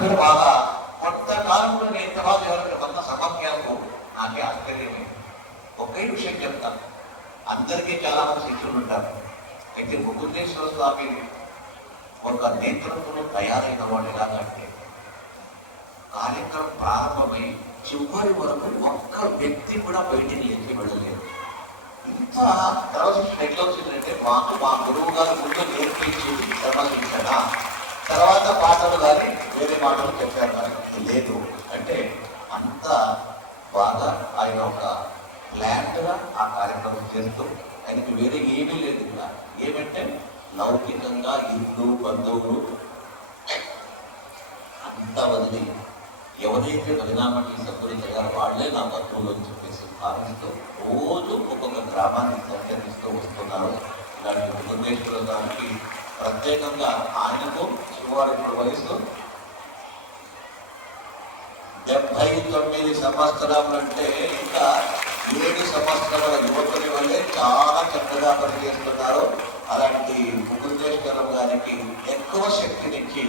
అందరూ బాగా కొత్త కాలంలో నేను తర్వాత ఎవరికి వంద సమస్యలకు నాకే ఆశ్చర్యమే. ఒకే విషయం చెప్తాను. అందరికీ చాలా మంది శిష్యులు ఉంటారు. అయితే ముకుందేశ్వర స్వామి ఒక నేతృత్వంలో తయారైన వాడు ఎలాగంటే కార్యక్రమం ప్రారంభమై చివరి వరకు ఒక్క వ్యక్తి కూడా బయటిని ఎత్తి వెళ్ళలేదు. ఇంత క్రమశిక్షణ ఎట్లా వచ్చిందంటే మాకు మా గురువు గారు ముందు నేర్పించింది క్రమశిక్షణ తర్వాత పాటలు కానీ వేరే మాటలు చెప్పారు కానీ లేదు. అంటే అంత బాగా ఆయన ఒక ప్లాంట్గా ఆ కార్యక్రమం చేస్తూ ఆయనకి వేరే ఏమీ లేదు ఇంకా. ఏమంటే లౌకికంగా ఇల్లు బంధువులు అంతా వదిలి ఎవరైతే బలినామటి సభ్యులు చేయాలో వాళ్ళే నా బంధువులు అని చెప్పేసి భావిస్తూ రోజు ఒక్కొక్క గ్రామాన్ని సంచరిస్తూ వస్తున్నారు. ఇలాంటి భువనేశ్వర దానికి ప్రత్యేకంగా ఆయనకు శివవారి ఇప్పుడు డెబ్బై తొమ్మిది సంవత్సరాలు అంటే ఇంకా ఏడు సంవత్సరాల యువకుని వల్లే చాలా చక్కగా పనిచేస్తున్నారు. అలాంటి భువనేశ్వరం గారికి ఎక్కువ శక్తినిచ్చి